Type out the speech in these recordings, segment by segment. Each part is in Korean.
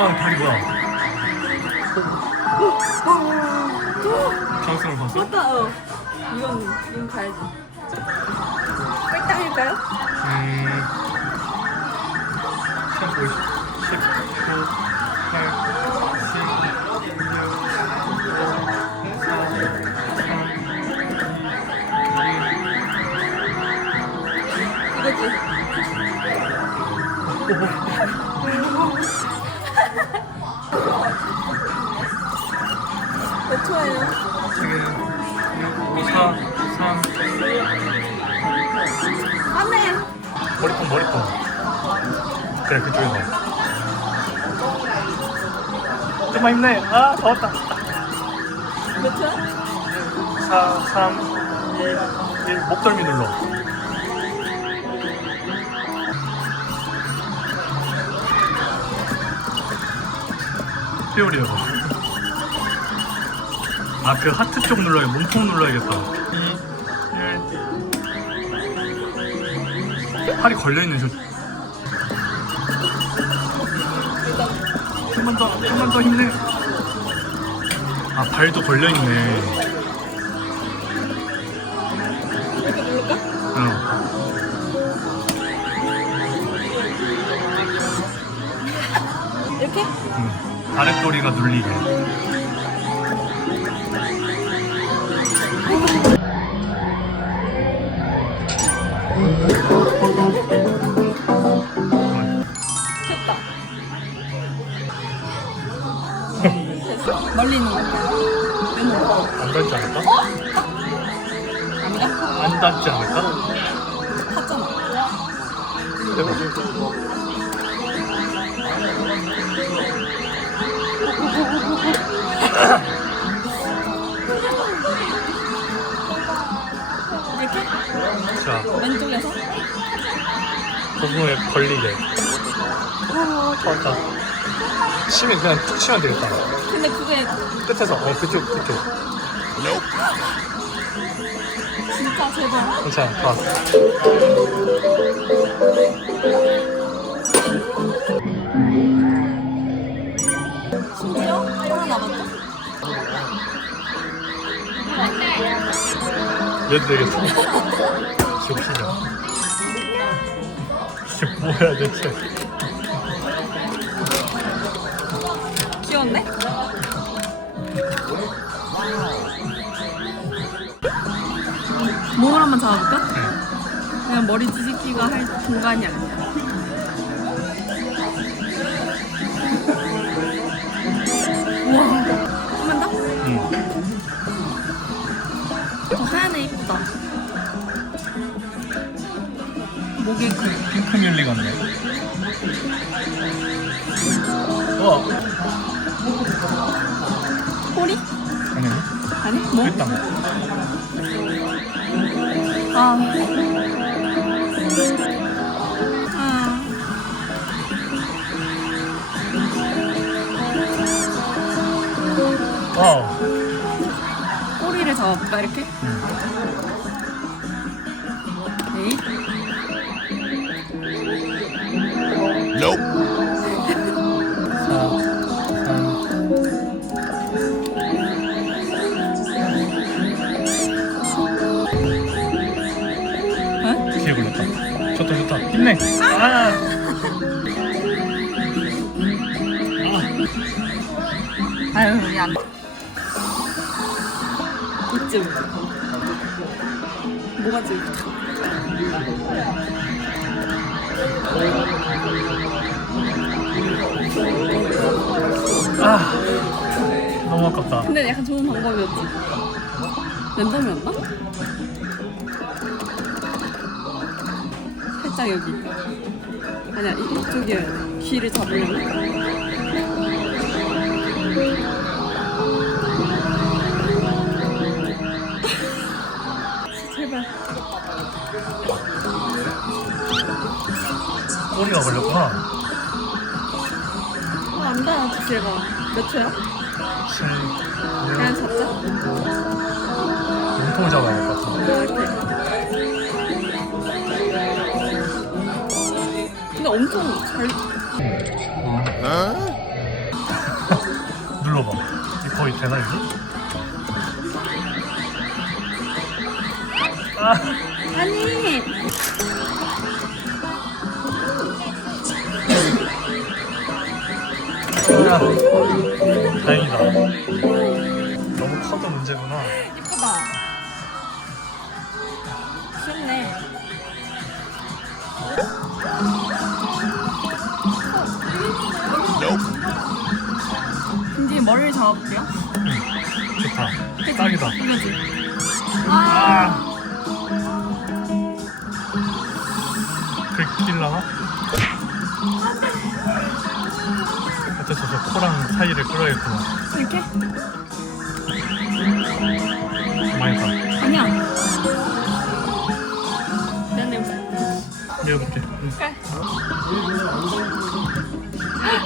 아 다리 뭐야? 봤어? 맞다. 어. 이건 이건 가야지. 꿀땅일까요? 음. 15, 19, 8, 10, 6, 4, 3, 2, 1. 이거지. 몇 초예요? 지금 6, 5, 4, 3. 안돼. 머리통, 머리통. 그래, 그쪽에 가. 좀만 힘내. 아, 더웠다. 몇 초야? 4, 3, 2, 1. 목덜미 눌러. 여보. 아, 그 하트 쪽 눌러야, 몸통 눌러야겠다. 2, 1. 팔이 걸려있는 저. 한번 더, 한번더 힘내. 아, 발도 걸려있네. 이렇게 누를까? 응. 이렇게? 응. 아랫도리가 눌리게. 멀리 있는 거. 왼쪽. 안 닿지 않을까? 아니야? 안 닿지 않을까? 탔잖아. 대박. 이렇게? 자, 왼쪽에서? 고궁에 걸리게. 아, 좋았다. 치면 그냥 툭 치면 되겠다. 근데 그게 끝에서, 어, 그쪽, 그쪽. 진짜 제발. 괜찮아, 좋았어. 심지어 남았죠? 얘도 되겠어. 기억시냐. 이게 뭐야, 대체. 귀여운데? 몸을 한번 잡아볼까? 네. 그냥 머리 뒤집기가 할 공간이 아니야. 우와. 한번 더? 응. 저 하얀 애 이쁘다. 목에 그 핑크 뮬리 같네. 우와. 꼬리? 아니, 아니? 뭐? 됐다. 아. 아. 와우. 꼬리를 잡아볼까, 이렇게? 아유, 안. 이쯤. 뭐가 지금. 아. 너무 아깝다. 근데 약간 좋은 방법이었지. 랜덤이었나? 살짝 여기. 아니야, 이- 이쪽이야. 귀를 잡으려면. 제발. 꼬리가 걸렸구나. 아, 안 닿아, 제가. 몇 초야? 7, 그냥 잡자. 몸통을 잡아야 될 것 같아. 아, 이렇게. 근데 엄청 잘. 이 거 거의 되나 이거? 아, 아니. 야, 다행이다. 너무 커도 문제구나. 머리를 잡아볼게요. 좋다. 딱이다. 이거지. 아. 긁힐라나? 어째서 저 코랑 사이를 끌어야겠구나. 이렇게? 많이 가. 아니야. 내가 내볼게. 응. 그래.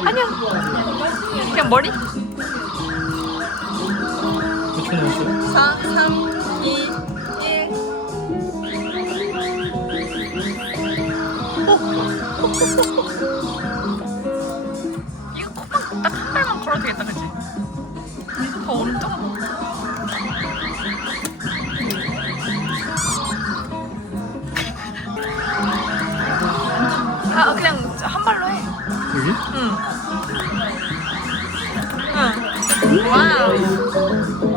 아니야. 그냥 머리? 5초 남았어. 4, 3, 2, 1. 이거 콧만 딱한 발만 걸어도 되겠다, 그치? 더 오른쪽? 아, 그냥 한 발로 해. 여기? 응. 응. 와우.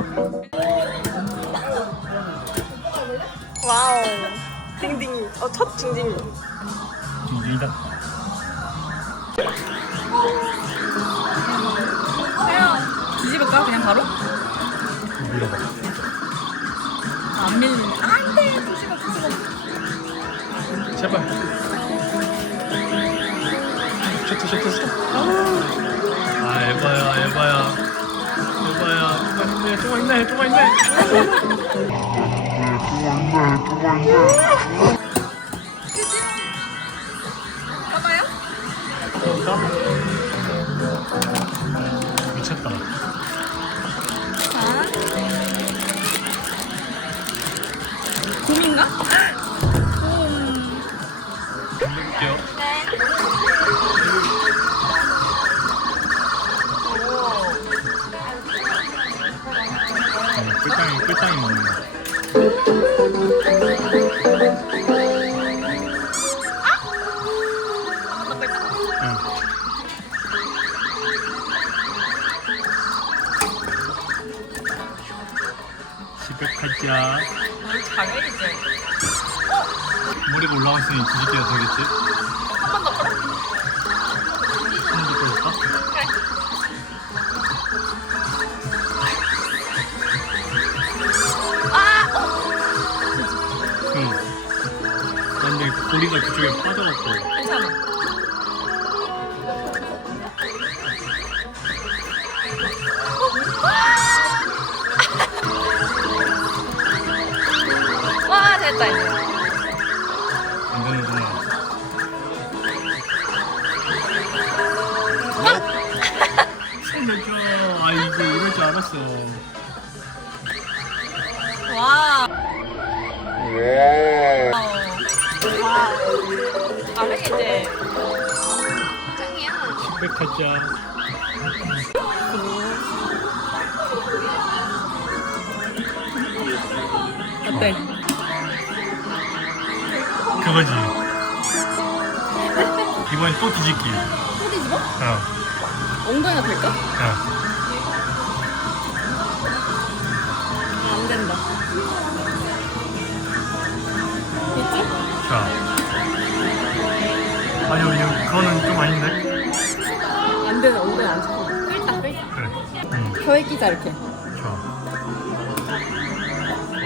첫 딩딩이. 이다. 그냥 뒤집을까? 그냥 바로? 눌러봐. 안 밀리네. 안 돼. 뒤집어, 뒤집어. 제발. 쇼트, 쇼트, 쇼트. 아, 에바야, 에바야. 에바야. 좀만 힘내, 좀만 힘내, 좀만 힘내. 고리가 그쪽에 빠져갖고. 괜찮아. 와, 됐다, 이제. 안 되는구나. 살려줘. 아이고, 이럴 줄 알았어. 가자. 어때? 그거지. 이번엔 또 뒤집기. 또 뒤집어? 어, 엉덩이가 될까? 어. 아, 안 된다. 됐지? 자. 아니요, 이거, 그거는 좀 아닌데? 안 잡혀. 끌다, 끌다. 그래. 응, 혀에 끼자, 이렇게. 좋아.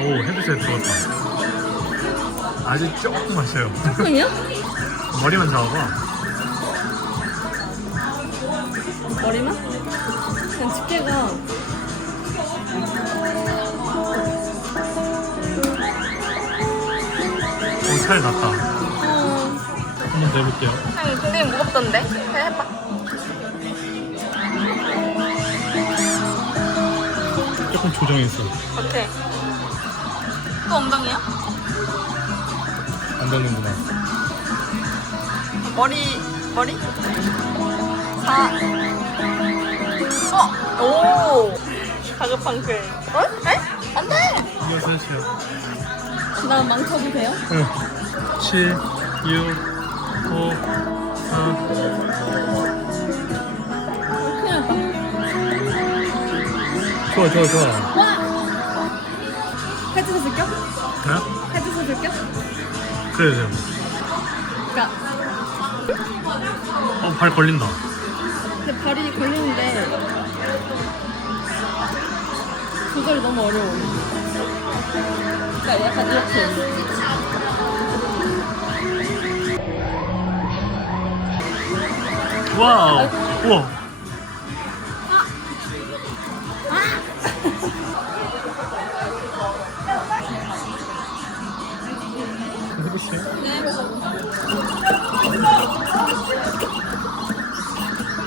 오, 헤드셋 들었다. 아주 조금 왔어요. 조금이야? 머리만 잡아봐. 머리만? 그냥 집게가. 오, 살 났다. 어. 한번 더 해볼게요. 그냥 굉장히 무겁던데? 해봐. 조금 조정했어. 오케이. 또 엉덩이야? 안 되는구나. 머리, 머리? 4. 어! 오! 다급한 그. 어? 에? 안 돼! 이거 사주세요. 나 망쳐도 돼요? 응. 7, 6, 5, 4. 좋아, 좋아, 좋아. 와! 헤드셋 껴? 그래? 헤드셋 껴? 그래, 그래. 그니까, 어, 발 걸린다. 근데 발이 걸리는데, 조절이 너무 어려워. 그니까 약간 이렇게. 와우. 우와.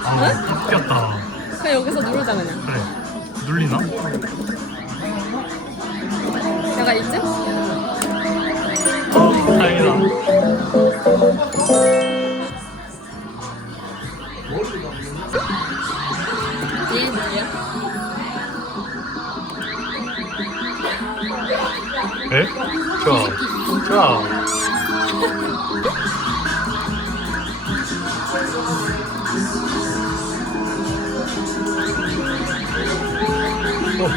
아, 웃겼다. 그냥 여기서 누르자, 그냥. 그래. 눌리나? 내가 있지? 어, 다행이다. 얘 뭐야? 에? 좋아. 좋아. 어.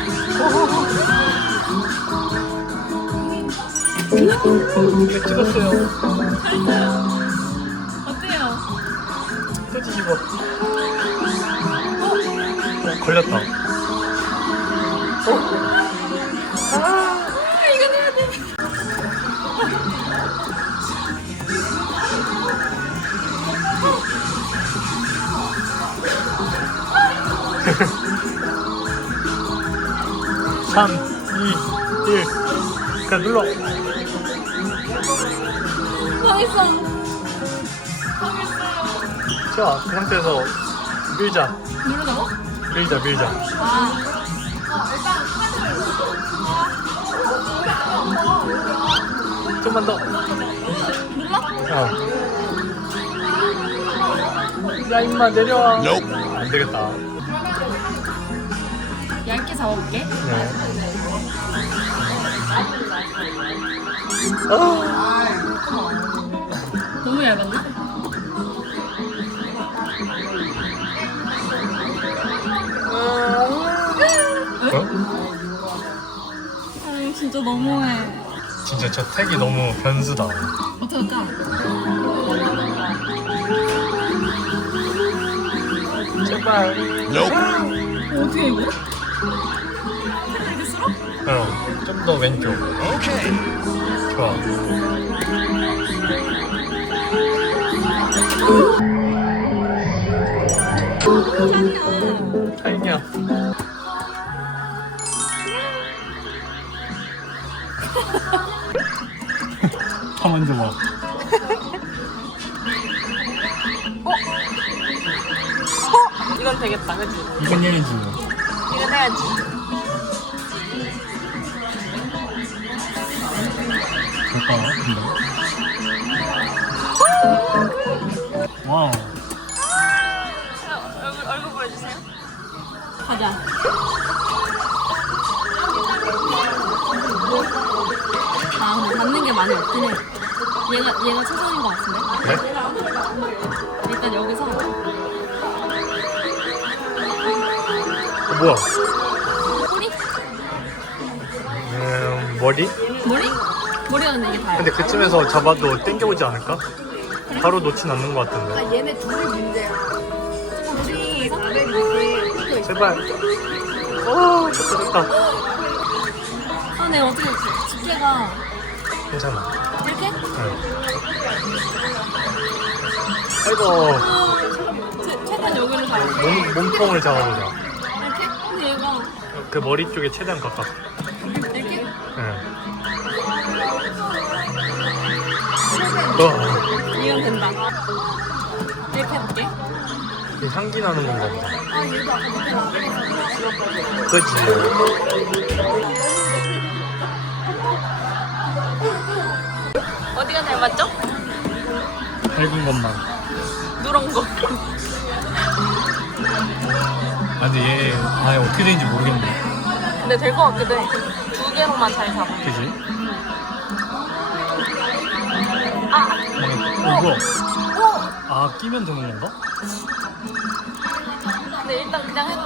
찍었어요. 어때요? 또 뒤집어. 어, 걸렸다. 3, 2, 1. 그냥 눌러. 망했어. 자, 그 상태에서 밀자. 누르자고? 밀자, 밀자. 와. 아, 어, 일단 카드를 아. 좀만 더. 눌러? 어. 야, 임마, 내려와. 안 되겠다. 얇게 잡아볼게. 네. 아, 너무 얇은데? 어? 아 진짜 너무해. 진짜 저 택이 너무 변수다. 어떡할까? 제발. 어떻게 이거? 어, 좀더 왼쪽. 오케이. 좋아. 다행이야. 다 만져봐. 이건 되겠다, 그치? 이건 얘기지. 이건 해야지. 와우. 얼굴, 얼굴 보여주세요. 가자. 아 근데 닿는 게 많이 없긴 해. 얘가 얘가 최선인 것 같은데. 그래? 일단 여기서 어, 뭐야? 꼬리? 음, 머리? 머리? 근데 이게 다야. 근데 그쯤에서 잡아도 땡겨오지 않을까? 바로 놓진 않는 것 같은데. 얘네 둘이 문제야. 밑에 붙어 있어. 제발. 오, 좋다, 좋다. 아, 근데 어떻게 집게가 괜찮아. 이렇게? 응. 아이고, 아, 최- 최대한 여기를 잡아. 몸, 몸통을 잡아보자. 이렇게? 근데 얘가 그 머리 쪽에 최대한 가깝 와, 이건 된다. 이렇게 해볼게. 이 향기 나는 건가 보다. 아, 얘도 아까 나왔어. 그치? 어디가 닮았죠? 밝은 것만. 누런 거. 근데 얘 아, 어떻게 되는지 모르겠네. 근데 될 것 같기도 해. 두 개로만 잘 잡아. 그지? 어? 오! 아, 끼면 되는 건가? 근데 일단 그냥 해도.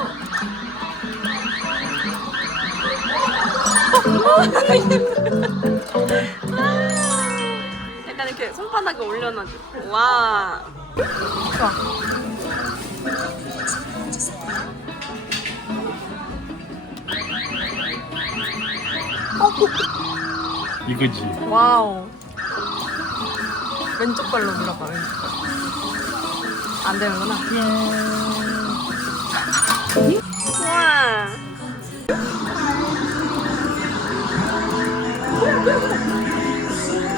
약간 이렇게 손바닥에 올려놔줘. 와. 좋아. 이거지. 와우. 왼쪽 발로 밀어봐, 왼쪽 발. 안 되는구나. 우와.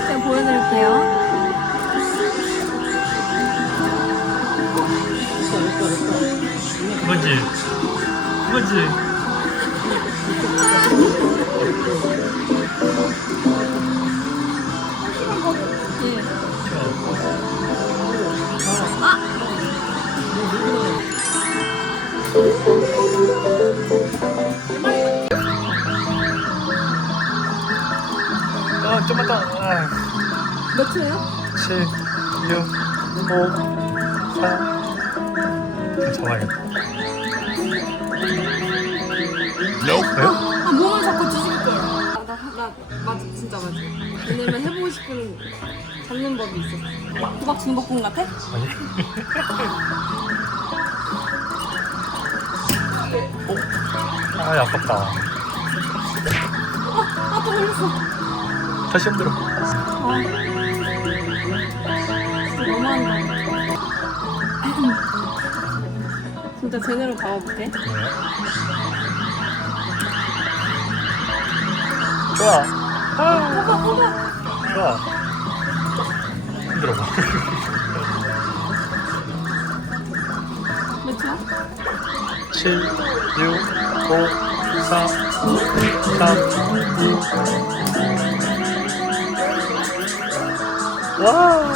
제가 보여드릴게요. 그거지. 그거지. 7, 6, 5, 4. 잡아야겠다. 왜요? 아, 몸을 자꾸 뒤질 거예요. 나, 나, 나, 맞아, 진짜 맞아. 왜냐면 해보고 싶은 잡는 법이 있어. 호박 중복군 같아? 아니. 어? 아, 아깝다. 아, 또 걸렸어. 다시 흔들어. 아. 너무한다. 진짜 제대로. 네. 좋아. 호박, 호박. 좋아. 흔들어 봐. 몇 초야? 7, 6, 5, 4, 3. 와.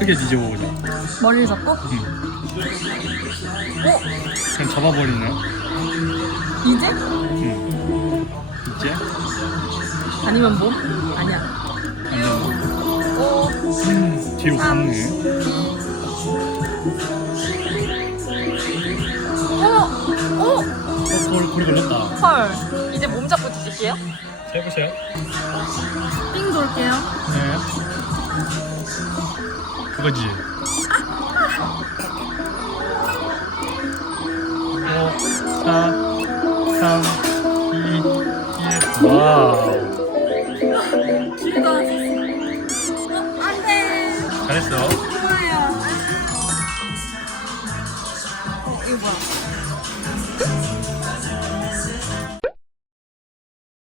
크게 뒤집어 보자. 머리를 잡고? 그냥 잡아버리네. 이제? 응. 이제? 아니면 몸? 아니야. 아니면 오, 음, 뒤로 갔네. 오, 오! 어, 돌, 돌이 걸렸다. 헐. 이제 몸 잡고 뒤질게요. 해보세요. 삥 돌게요. 네. 그거지. 오, 사, 삼, 이, 일. 와우. 길다. 어, 안 돼. 잘했어. 좋아요. 어, 이거 뭐야?